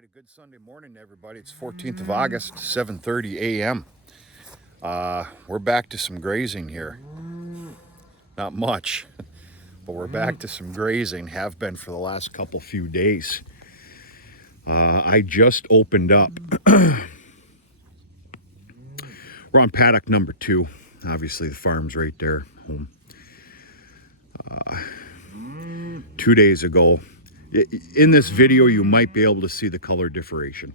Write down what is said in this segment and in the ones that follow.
right, a good Sunday morning to everybody. It's 14th of August, 7:30 a.m. We're back to some grazing here. Not much, but we're back to some grazing, have been for the last few days. I just opened up. We're on paddock number 2. Obviously the farm's right there, home. 2 days ago. In this video, you might be able to see the color differentiation.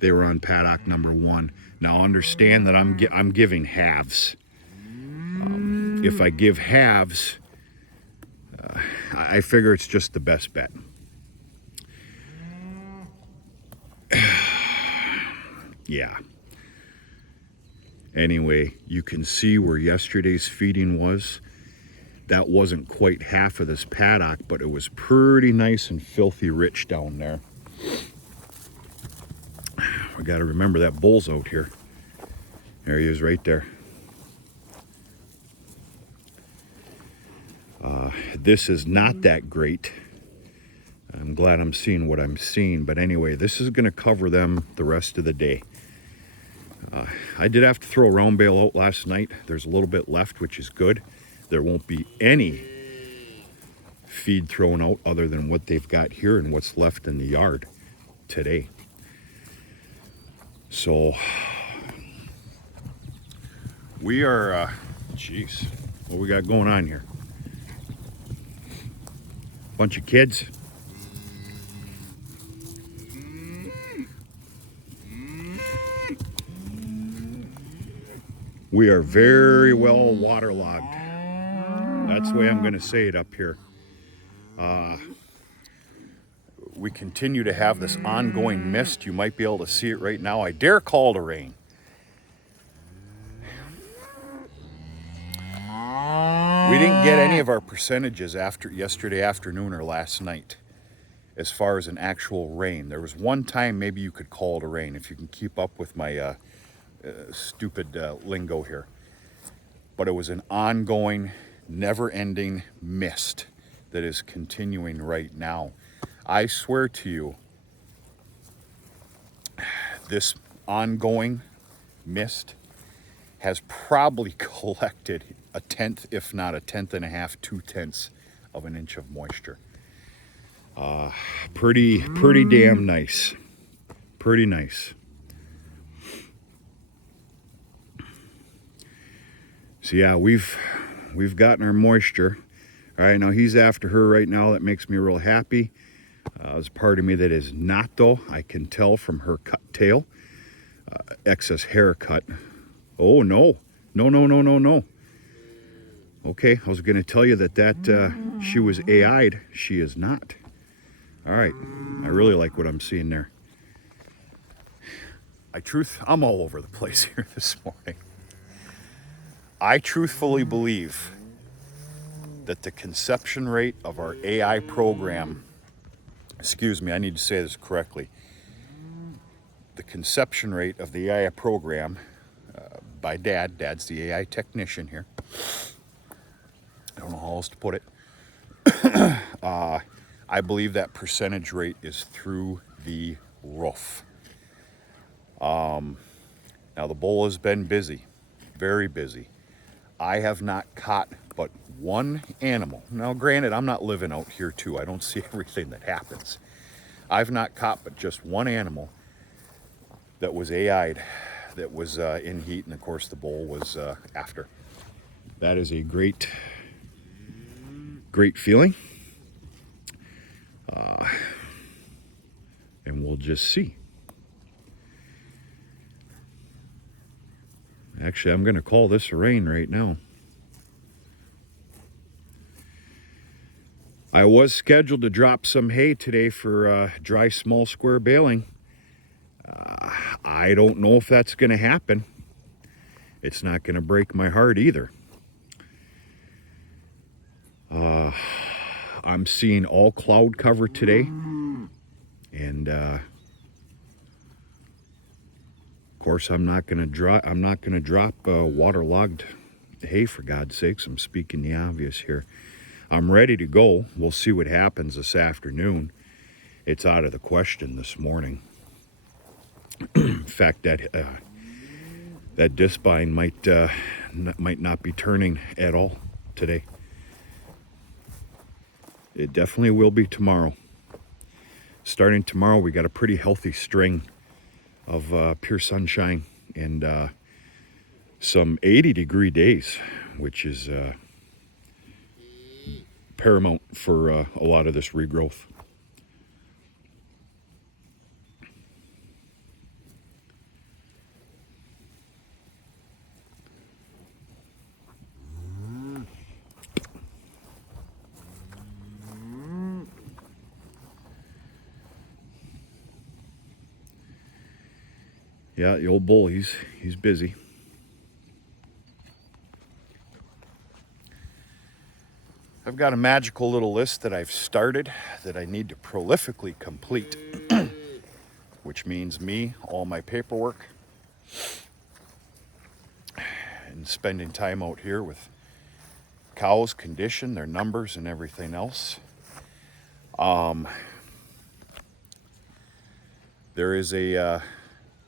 They were on paddock number 1. Now understand that I'm giving halves. If I give halves, I figure it's just the best bet. Yeah. Anyway, you can see where yesterday's feeding was. That wasn't quite half of this paddock, but it was pretty nice and filthy rich down there. We got to remember that bull's out here. There he is right there. This is not that great. I'm glad I'm seeing what I'm seeing. But anyway, this is going to cover them the rest of the day. I did have to throw a round bale out last night. There's a little bit left, which is good. There won't be any feed thrown out other than what they've got here and what's left in the yard today. So we are, geez, what we got going on here? Bunch of kids. We are very well waterlogged. That's the way I'm going to say it up here. We continue to have this ongoing mist. You might be able to see it right now. I dare call it a rain. We didn't get any of our percentages after yesterday afternoon or last night as far as an actual rain. There was one time maybe you could call it a rain if you can keep up with my stupid lingo here. But it was an ongoing, never-ending mist that is continuing right now. I swear to you, this ongoing mist has probably collected a tenth, if not a tenth and a half, 2/10 of an inch of moisture. Pretty damn nice. Pretty nice. So yeah, we've gotten our moisture. All right, now he's after her right now. That makes me real happy. There's a part of me that is not, though. I can tell from her cut tail, excess haircut. Oh no. Okay, I was going to tell you that she was AI'd. She is not. All right, I really like what I'm seeing there. I'm all over the place here this morning. I truthfully believe that the conception rate of our AI program, excuse me, I need to say this correctly. The conception rate of the AI program by Dad's the AI technician here. I don't know how else to put it. I believe that percentage rate is through the roof. Now the bull has been busy, very busy. I have not caught but one animal. Now granted, I'm not living out here too. I don't see everything that happens. I've not caught but just one animal that was AI'd, that was in heat, and of course the bull was after. That is a great feeling. And we'll just see. Actually, I'm going to call this a rain right now. I was scheduled to drop some hay today for dry small square baling. I don't know if that's going to happen. It's not going to break my heart either. I'm seeing all cloud cover today, and of course I'm not going to drop waterlogged hay, for God's sakes. I'm speaking the obvious here. I'm ready to go. We'll see what happens this afternoon. it's out of the question this morning. In fact, that disc spine might not be turning at all today. It definitely will be tomorrow. Starting tomorrow, we got a pretty healthy string of pure sunshine and some 80-degree days, which is paramount for a lot of this regrowth. Yeah, the old bull, he's busy. I've got a magical little list that I've started that I need to prolifically complete, which means me, all my paperwork, and spending time out here with cows, condition, their numbers, and everything else.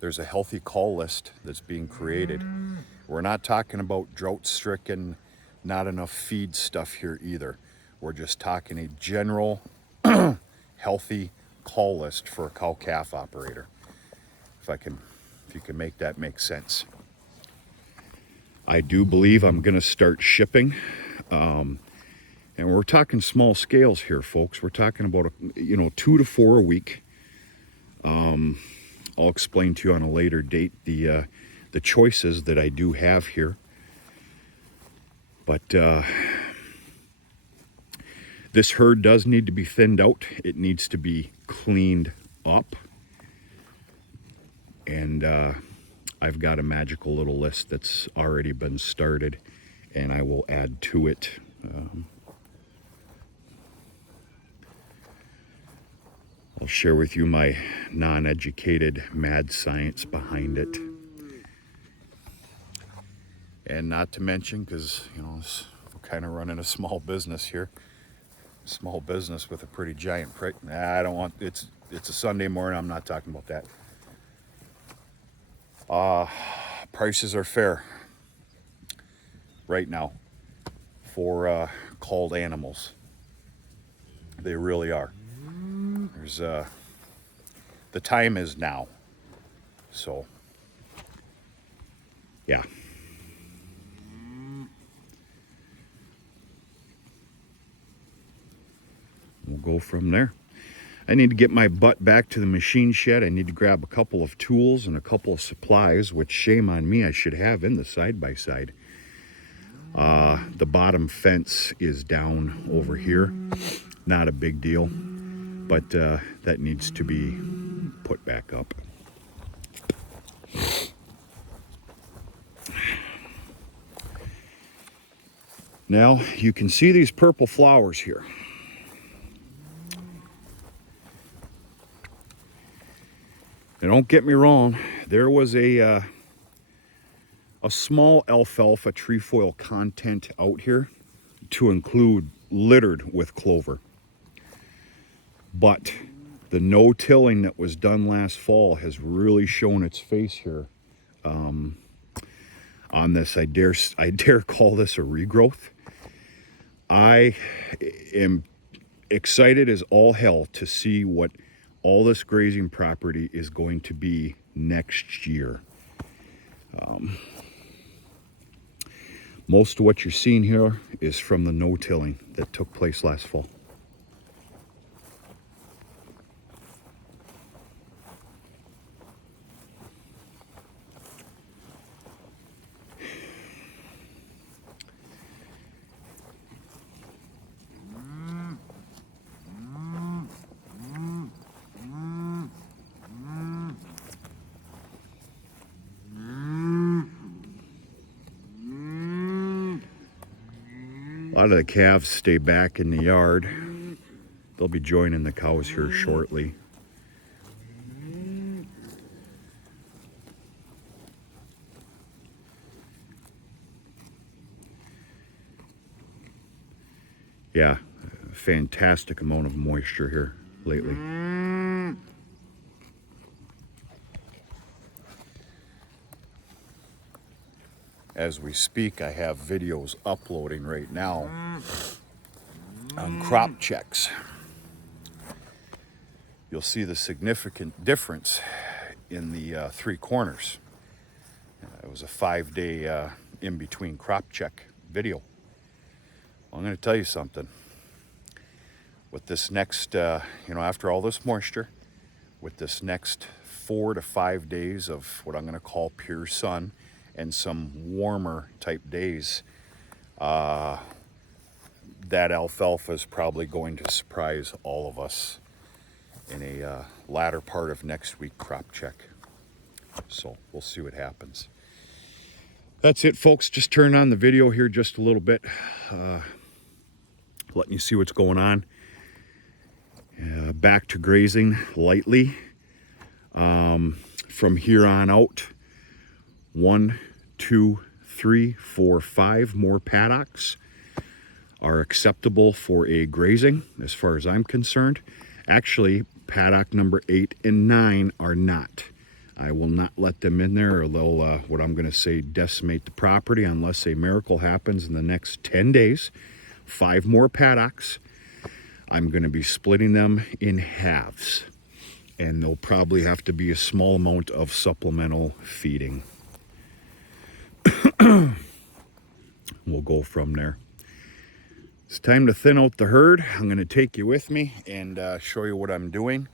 There's a healthy call list that's being created. We're not talking about drought-stricken, not enough feed stuff here either. We're just talking a general healthy call list for a cow-calf operator. If you can make that make sense. I do believe I'm going to start shipping, and we're talking small scales here, folks. We're talking about 2 to 4 a week. I'll explain to you on a later date the choices that I do have here. But this herd does need to be thinned out. It needs to be cleaned up. And I've got a magical little list that's already been started, and I will add to it. I'll share with you my non-educated mad science behind it. And not to mention, because, we're kind of running a small business here. Small business with a pretty giant price. I don't want, it's a Sunday morning, I'm not talking about that. Prices are fair right now for culled animals. They really are. There's the time is now. So yeah. We'll go from there. I need to get my butt back to the machine shed. I need to grab a couple of tools and a couple of supplies, which shame on me, I should have in the side-by-side. The bottom fence is down over here. Not a big deal, but that needs to be put back up. Now, you can see these purple flowers here. Now, don't get me wrong, there was a small alfalfa trefoil content out here to include littered with clover. But the no-tilling that was done last fall has really shown its face here on this. I dare call this a regrowth. I am excited as all hell to see what all this grazing property is going to be next year. Most of what you're seeing here is from the no-tilling that took place last fall. A lot of the calves stay back in the yard. They'll be joining the cows here shortly. Yeah, fantastic amount of moisture here lately. as we speak, I have videos uploading right now on crop checks. You'll see the significant difference in the 3 corners. It was a 5-day in-between crop check video. I'm going to tell you something. With this next, after all this moisture, with this next 4 to 5 days of what I'm going to call pure sun and some warmer type days, that alfalfa is probably going to surprise all of us in a latter part of next week crop check. So we'll see what happens. That's it, folks. Just turn on the video here just a little bit, letting you see what's going on. Back to grazing lightly. From here on out, 1, 2, 3, 4, 5 more paddocks are acceptable for a grazing as far as I'm concerned. Actually, paddock number 8 and 9 are not. I will not let them in there, or they'll, what I'm going to say, decimate the property unless a miracle happens in the next 10 days. 5 more paddocks. I'm going to be splitting them in halves. And there'll probably have to be a small amount of supplemental feeding. We'll go from there. It's time to thin out the herd. I'm going to take you with me and show you what I'm doing.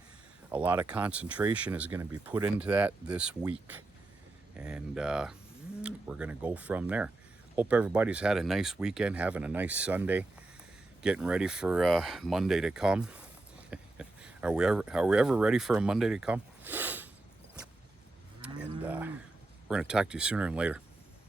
A lot of concentration is going to be put into that this week. And we're going to go from there. Hope everybody's had a nice weekend, having a nice Sunday, getting ready for Monday to come. Are we ever ready for a Monday to come? And we're going to talk to you sooner and later.